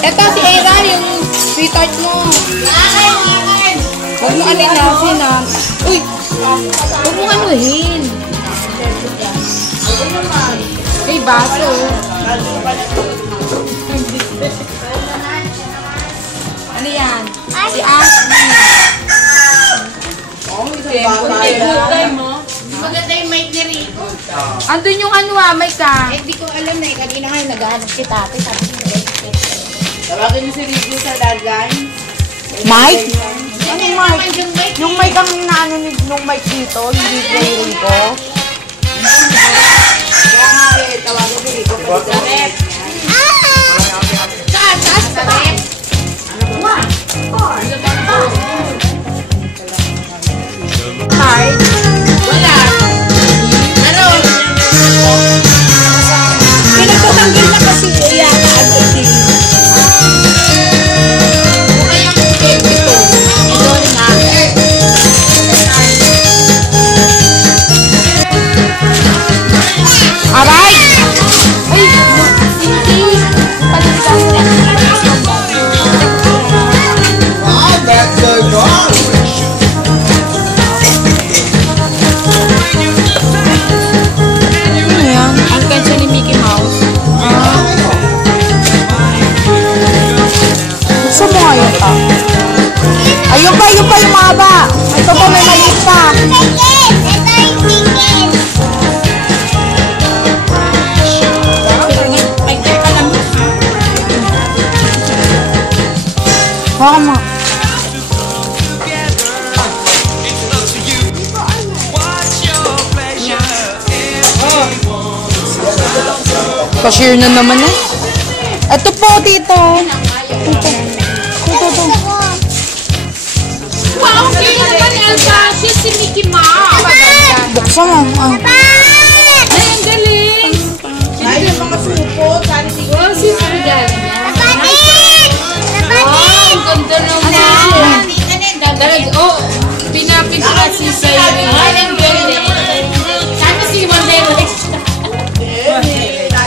Ito si Era, yung sweetheart mo. Huwag mo alinasin ah. Uy! Huwag mo anuhin. May baso. Ano yan? Si Ashley. Maganda yung mic ni Rico. Andun yung ano ah, mic ka. Eh, di ko alam na eh. Kanina nga yung naghahanap si tate. Sabi niya, Tawagin niyo si Rico sa landline. Mic? anong mic? Yung mic ang inaano nung mic dito, hindi kay Rico. Kaya nga eh, tawagin si Rico. Sarep. Saan? Taas ka ba? Card? Wala. Ano? Pinagtatanggal na kasi yata ano din. Mukha yung baby ko. Ito na. Aray! Ay! Hindi! Palitan na. Wow, that's so good. Ano yan? Ang kanya ni Mickey Mouse. Gusto mo nga yun pa? Ayun pa yung mahaba. Ito po may maliit pa. Baka mo. Cashier na naman eh. Ito po, tito. Ito. Wow, okay naman Elsa. She's si Mickey Mouse. Buksan mo. Ah. Ay, ang galing. Ay, yung mga supo. Saan si Rico? Wow, sis, ano galing yan? Wow, ang ganda naman. Oh, pinapit ka si Sayri. Ay, ang galing. Sana si Wonder Rex.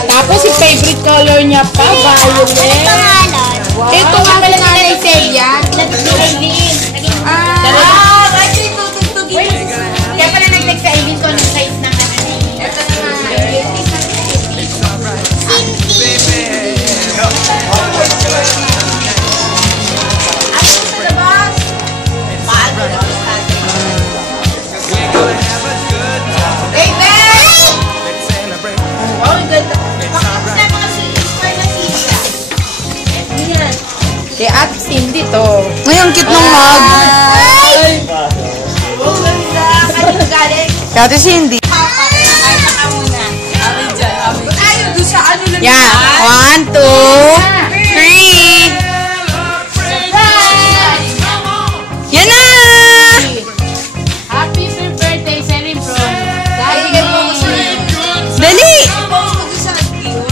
Tapos yung favorite color niya pa, violet. Ito nga pala nanay Celia. Actually, tutugtugin. Kaya pala nag-text sa Aileen ko ng size ng ano eh. Ito Kay Ate Cindy to. Ay, ang cute ng mug. Oh, ganda. Kanino galing? Kay Ate Cindy. Ayaw, doon sa ano lang. Yeah. 1, 2, 3. Yan na! Happy birthday, Celine from Daddy. Dali!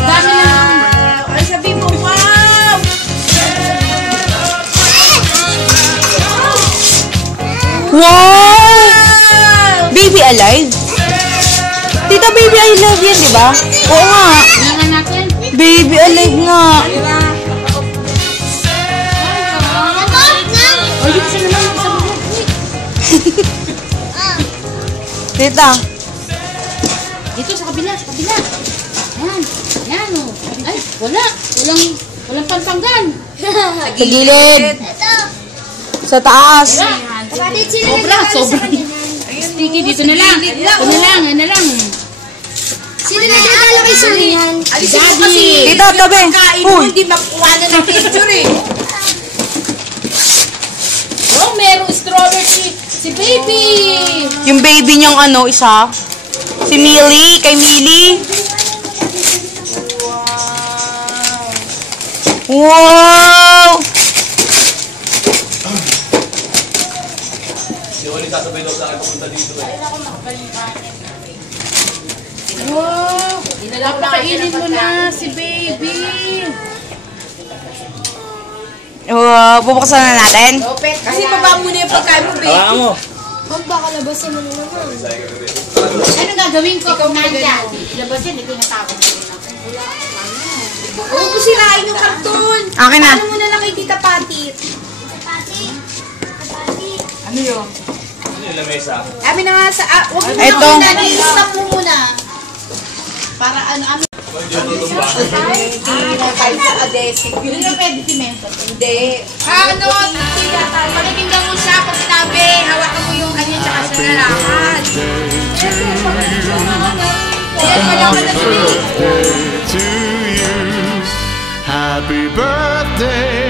Dami lang. Ay, sabi mo, wow! Wow! Baby alive? Tita, baby alive yan, di ba? Oo nga. Tingnan natin. Baby alive nga. Oh, yung isa naman. Tita. Dito sa kabila, sa kabila. Ayan. Ayan o. Ay, wala. Walang pantanggal. Sa gilid. Sa taas. Sobra. Sticky, dito na lang. Ano lang. Sino nagdadala kay Sulihan? Alisin mo kasi. Tita, tabi. Kain mo, hindi makuha na ng picture eh. Oh, merong strawberry si baby. Yung baby niyang ano, isa. Si Millie. Kay Millie. Wow! Wow. Napakainin mo na si baby. Bubuksan na natin. Kasi baba muna yung pagkain mo, babe. Huwag baka labasin mo na naman. Ano gagawin ko kung nandyan? Labasin, hindi ko natakot. sirain yung karton. Akin na. Ano muna lang kay Tita Patit? Ano yun? Amin na nga sa... Huwag mo Eto. muna. I-stop mo muna. Para ano, amin. Hindi na tayo sa adhesive. Hindi na pwede cemento. Hindi. Ano? Pagkakinggan mo siya pag sinabi, hawakan mo yung kanya tsaka sa lalakad. Ayan, wala ka na to you. Happy birthday